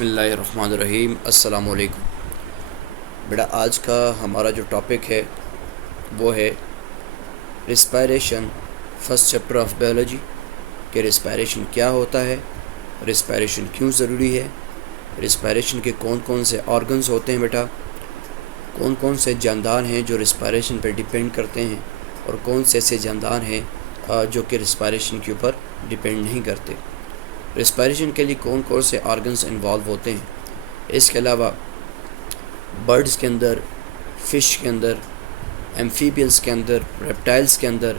بسم اللہ الرحمن الرحیم۔ السلام علیکم بیٹا، آج کا ہمارا جو ٹاپک ہے وہ ہے respiration, first chapter of biology, کہ ریسپائریشن کیا ہوتا ہے، ریسپائریشن کیوں ضروری ہے، ریسپائریشن کے کون کون سے آرگنز ہوتے ہیں بیٹا، کون کون سے جاندار ہیں جو ریسپائریشن پہ ڈیپینڈ کرتے ہیں، اور کون سے ایسے جاندار ہیں جو کہ ریسپائریشن کے اوپر ڈیپینڈ نہیں کرتے، ریسپائریشن کے لیے کون کون سے آرگنز انوالو ہوتے ہیں۔ اس کے علاوہ برڈز کے اندر، فش کے اندر، ایمفیبیلس کے اندر، ریپٹائلس کے اندر،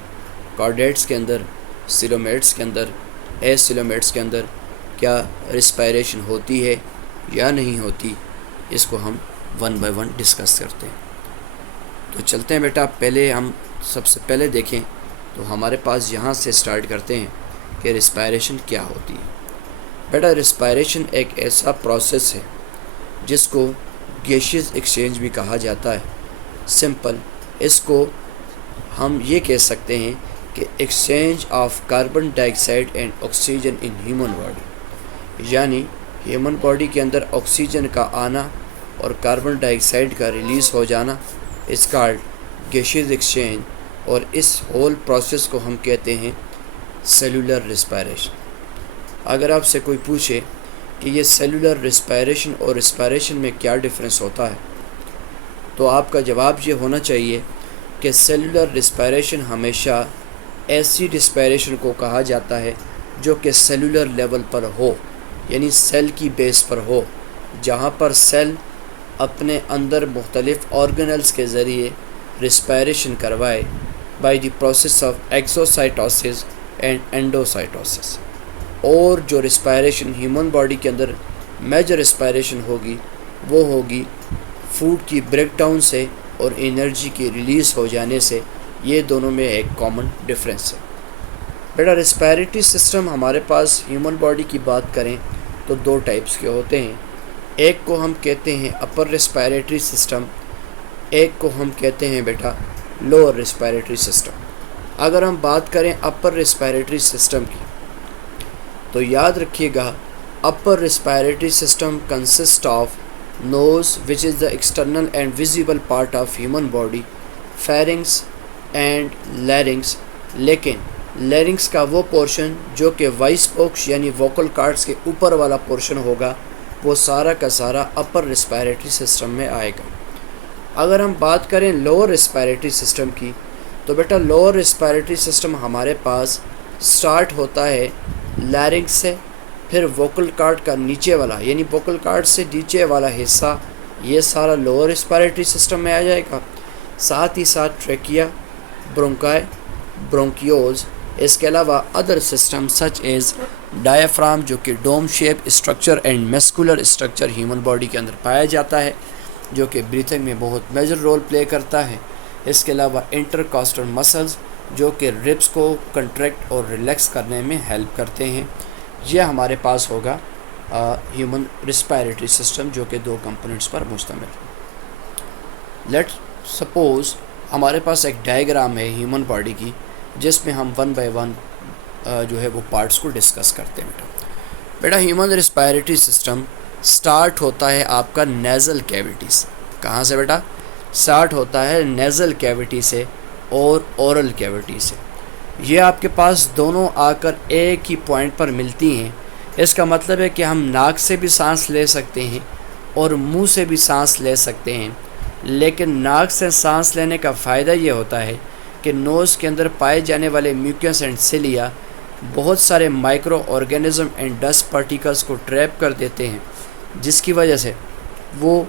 کارڈیٹس کے اندر، سیلومیٹس کے اندر، سیلومیٹس کے اندر کیا ریسپائریشن ہوتی ہے یا نہیں ہوتی، اس کو ہم ون بائی ون ڈسکس کرتے ہیں۔ تو چلتے ہیں بیٹا، پہلے ہم سب سے پہلے دیکھیں تو ہمارے پاس یہاں سے سٹارٹ کرتے ہیں کہ ریسپائریشن کیا ہوتی ہے۔ بیٹا، ریسپائریشن ایک ایسا پروسیس ہے جس کو گیشیز ایکسچینج بھی کہا جاتا ہے۔ سمپل اس کو ہم یہ کہہ سکتے ہیں کہ exchange of carbon dye oxide and oxygen in human body, یعنی ہیومن باڈی کے اندر آکسیجن کا آنا اور کاربن ڈائی آکسائڈ کا ریلیز ہو جانا، اس کالڈ گیشیز ایکسچینج، اور اس ہول پروسیس کو ہم کہتے ہیں سیلولر ریسپائریشن۔ اگر آپ سے کوئی پوچھے کہ یہ سیلولر ریسپائریشن اور ریسپائریشن میں کیا ڈفرینس ہوتا ہے، تو آپ کا جواب یہ ہونا چاہیے کہ سیلولر ریسپائریشن ہمیشہ ایسی ریسپائریشن کو کہا جاتا ہے جو کہ سیلولر لیول پر ہو، یعنی سیل کی بیس پر ہو، جہاں پر سیل اپنے اندر مختلف آرگنلز کے ذریعے ریسپائریشن کروائے by the process of exocytosis and endocytosis. اور جو ریسپائریشن ہیومن باڈی کے اندر میجر ریسپائریشن ہوگی وہ ہوگی فوڈ کی بریک ڈاؤن سے اور انرجی کی ریلیز ہو جانے سے۔ یہ دونوں میں ایک کامن ڈفرینس ہے۔ بیٹا، ریسپائریٹری سسٹم ہمارے پاس ہیومن باڈی کی بات کریں تو دو ٹائپس کے ہوتے ہیں۔ ایک کو ہم کہتے ہیں اپر ریسپائریٹری سسٹم، ایک کو ہم کہتے ہیں بیٹا لوور ریسپائریٹری سسٹم۔ اگر ہم بات کریں اپر ریسپائریٹری سسٹم کی تو یاد رکھیے گا، upper respiratory system consist of nose which is the external and visible part of human body, pharynx and larynx, لیکن لیرنگس کا وہ پورشن جو کہ وائس باکس یعنی ووکل کارڈز کے اوپر والا پورشن ہوگا، وہ سارا کا سارا اپر ریسپائریٹری سسٹم میں آئے گا۔ اگر ہم بات کریں لوور ریسپائریٹری سسٹم کی تو بیٹا لوور ریسپائریٹری سسٹم ہمارے پاس سٹارٹ ہوتا ہے لیرنگس سے، پھر ووکل کارڈ کا نیچے والا یعنی ووکل کارڈ سے نیچے والا حصہ، یہ سارا لوور ریسپائریٹری سسٹم میں آ جائے گا۔ ساتھ ہی ساتھ ٹریکیا، برونکائی، برونکیولز، اس کے علاوہ other system such as diaphragm جو کہ dome shape structure and muscular structure human body کے اندر پایا جاتا ہے، جو کہ بریتھنگ میں بہت میجر رول پلے کرتا ہے۔ اس کے علاوہ انٹرکاسٹل مسلز جو کہ ربس کو کنٹریکٹ اور ریلیکس کرنے میں ہیلپ کرتے ہیں۔ یہ ہمارے پاس ہوگا ہیومن ریسپائریٹری سسٹم، جو کہ دو کمپوننٹس پر مشتمل ہے۔ لیٹ سپوز ہمارے پاس ایک ڈائیگرام ہے ہیومن باڈی کی، جس میں ہم ون بائی ون جو ہے وہ پارٹس کو ڈسکس کرتے ہیں۔ بیٹا ہیومن ریسپائریٹری سسٹم سٹارٹ ہوتا ہے آپ کا نیزل کیویٹی سے۔ کہاں سے بیٹا؟ سٹارٹ ہوتا ہے نیزل کیویٹی سے اور اورل کیویٹی سے۔ یہ آپ کے پاس دونوں آ کر ایک ہی پوائنٹ پر ملتی ہیں۔ اس کا مطلب ہے کہ ہم ناک سے بھی سانس لے سکتے ہیں اور منہ سے بھی سانس لے سکتے ہیں، لیکن ناک سے سانس لینے کا فائدہ یہ ہوتا ہے کہ نوز کے اندر پائے جانے والے میوکس اینڈ سیلیا بہت سارے micro organism and dust particles کو ٹریپ کر دیتے ہیں، جس کی وجہ سے وہ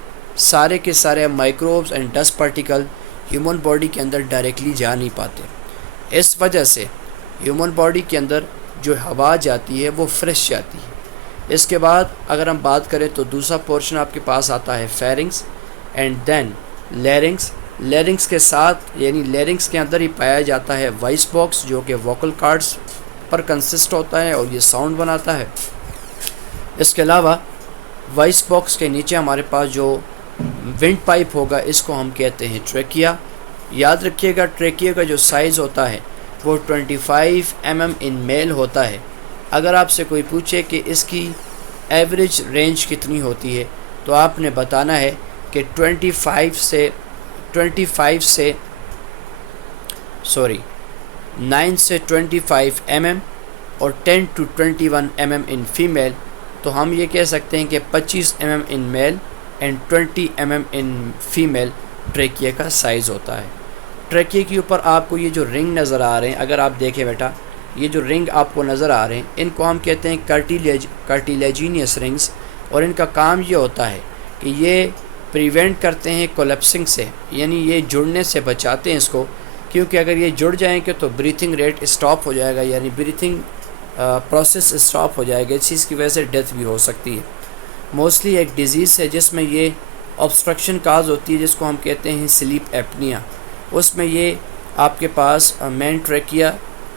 سارے کے سارے microbes and dust particle human body کے اندر ڈائریکٹلی جا نہیں پاتے۔ اس وجہ سے ہیومن باڈی کے اندر جو ہوا جاتی ہے وہ فریش جاتی ہے۔ اس کے بعد اگر ہم بات کریں تو دوسرا پورشن آپ کے پاس آتا ہے فیرنگس اینڈ دین لیرنگس۔ لیرنگس کے ساتھ یعنی لیرنگس کے اندر ہی پایا جاتا ہے وائس باکس، جو کہ ووکل کارڈز پر کنسسٹ ہوتا ہے اور یہ ساؤنڈ بناتا ہے۔ اس کے علاوہ وائس باکس کے نیچے ہمارے پاس جو ونڈ پائپ ہوگا، اس کو ہم کہتے ہیں ٹریکیا۔ یاد رکھیے گا ٹریکیا کا جو سائز ہوتا ہے وہ 25 mm ان میل ہوتا ہے۔ اگر آپ سے کوئی پوچھے کہ اس کی ایوریج رینج کتنی ہوتی ہے، تو آپ نے بتانا ہے کہ 9 سے 25 mm اور 10 to 21 mm ان فیمیل. تو ہم یہ کہہ سکتے ہیں کہ 25 mm in male and 20 mm in female trachea کا سائز ہوتا ہے. ٹریکیا کے اوپر آپ کو یہ جو رنگ نظر آ رہے ہیں، اگر آپ دیکھیں بیٹا، یہ جو رنگ آپ کو نظر آ رہے ہیں ان کو ہم کہتے ہیں کارٹیلیجینیس رنگز، اور ان کا کام یہ ہوتا ہے کہ یہ پریونٹ کرتے ہیں کولیپسنگ سے، یعنی یہ جڑنے سے بچاتے ہیں اس کو، کیونکہ اگر یہ جڑ جائیں گے تو بریتھنگ ریٹ اسٹاپ ہو جائے گا، یعنی بریتھنگ پروسیس اسٹاپ ہو جائے گا، اس چیز کی وجہ سے ڈیتھ بھی ہو سکتی ہے. موسٹلی ایک ڈیزیز ہے جس میں یہ آبسٹرکشن کاز ہوتی ہے، جس کو ہم کہتے ہیں سلیپ ایپنیا. اس میں یہ آپ کے پاس مین ٹریکیا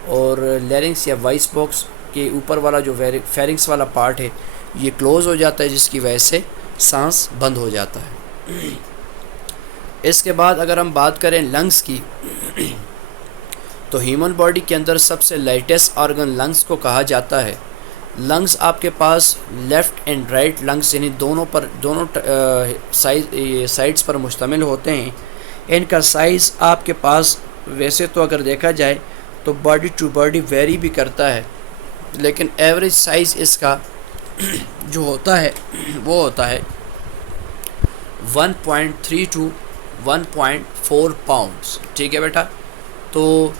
اور لیرنگس یا وائس باکس کے اوپر والا جو فیرنگس والا پارٹ ہے یہ کلوز ہو جاتا ہے، جس کی وجہ سے سانس بند ہو جاتا ہے. اس کے بعد اگر ہم بات کریں لنگس کی، تو ہیومن باڈی کے اندر سب سے لائٹسٹ آرگن لنگس کو کہا جاتا ہے. لنگس آپ کے پاس لیفٹ اینڈ رائٹ لنگس یعنی دونوں سائڈس پر مشتمل ہوتے ہیں. ان کا سائز آپ کے پاس ویسے تو اگر دیکھا جائے تو باڈی ٹو باڈی ویری بھی کرتا ہے، لیکن ایوریج سائز اس کا جو ہوتا ہے وہ ہوتا ہے 1.3 to 1.4 پاؤنڈس. ٹھیک ہے بیٹا. تو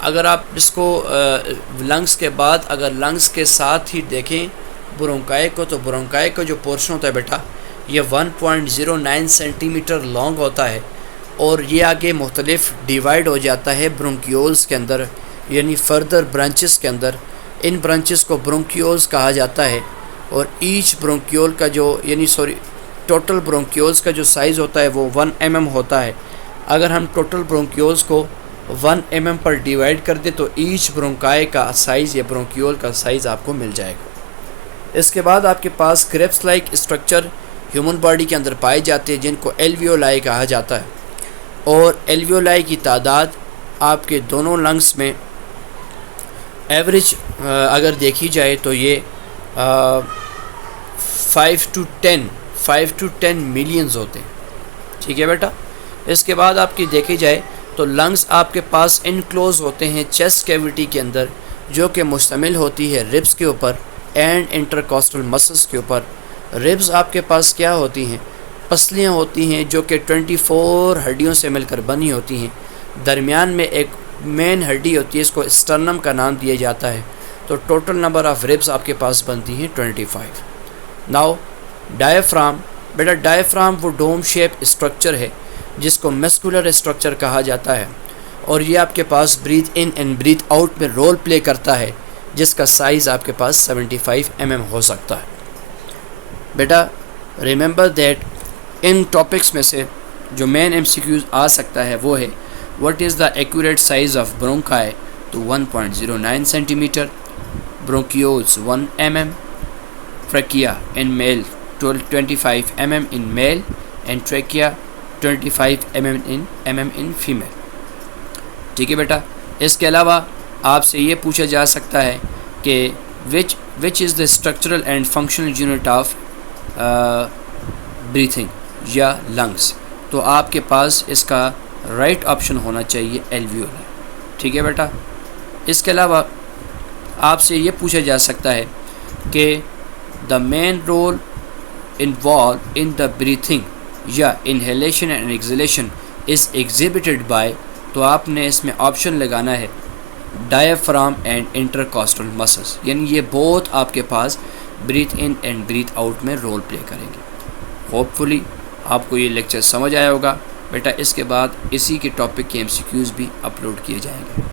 اگر آپ اس کو لنگس کے بعد اگر لنگس کے ساتھ ہی دیکھیں برونکائی کو، تو برونکائی کا جو پورشن ہوتا ہے بیٹا یہ 1.09 سینٹی میٹر لانگ ہوتا ہے، اور یہ آگے مختلف ڈیوائیڈ ہو جاتا ہے برونکیولز کے اندر، یعنی فردر برانچز کے اندر. ان برانچز کو برونکیولز کہا جاتا ہے، اور ایچ برونکیول کا ٹوٹل برونکیولز کا جو سائز ہوتا ہے وہ 1 mm ہوتا ہے. اگر ہم ٹوٹل برونکیولز کو 1 mm پر ڈیوائیڈ کر دیں تو ایچ برونکائی کا سائز یا برونکیول کا سائز آپ کو مل جائے گا. اس کے بعد آپ کے پاس grapes like structure human body کے اندر پائے جاتے ہیں، جن کو ایلویولائی کہا جاتا ہے، اور ایلویولائی کی تعداد آپ کے دونوں لنگس میں ایوریج اگر دیکھی جائے تو یہ 5 to 10 ملینز ہوتے ہیں. ٹھیک ہے بیٹا. اس کے بعد آپ کی دیکھی جائے تو لنگس آپ کے پاس انکلوز ہوتے ہیں چیسٹ کیویٹی کے اندر، جو کہ مشتمل ہوتی ہے ربس کے اوپر اینڈ انٹرکاسٹل مسلس کے اوپر. ربس آپ کے پاس کیا ہوتی ہیں؟ پسلیاں ہوتی ہیں جو کہ 24 ہڈیوں سے مل کر بنی ہوتی ہیں. درمیان میں ایک مین ہڈی ہوتی ہے، اس کو اسٹرنم کا نام دیا جاتا ہے. تو ٹوٹل نمبر آف ربس آپ کے پاس بنتی ہیں 25. ناؤ ڈائفرام. بیٹا ڈائفرام وہ ڈوم شیپ اسٹرکچر ہے جس کو مسکولر اسٹرکچر کہا جاتا ہے، اور یہ آپ کے پاس breath in and breath out میں رول پلے کرتا ہے، جس کا سائز آپ کے پاس 75 mm ہو سکتا ہے. بیٹا ریممبر دیٹ ان ٹاپکس میں سے جو مین MCQs آ سکتا ہے وہ ہے what is the accurate size of bronchi? تو 1.09 centimetre. Bronchioles 1 mm. Trachea in male 25 mm in male and trachea 25 mm in female. ٹھیک ہے بیٹا. اس کے علاوہ آپ سے یہ پوچھا جا سکتا ہے کہ which is the structural and functional unit of breathing یا لنگس؟ تو آپ کے پاس اس کا رائٹ آپشن ہونا چاہیے ایلویولائی. ٹھیک ہے بیٹا. اس کے علاوہ آپ سے یہ پوچھا جا سکتا ہے کہ the main role involve in the breathing یا inhalation and exhalation is exhibited by, تو آپ نے اس میں آپشن لگانا ہے ڈایافرام اینڈ انٹرکاسٹل مسلس، یعنی یہ بہت آپ کے پاس breath in and breath out میں رول پلے کریں گے. ہوپ فلی آپ کو یہ لیکچر سمجھ آیا ہوگا بیٹا. اس کے بعد اسی کے ٹاپک کے MCQs بھی اپلوڈ کیے جائیں گے.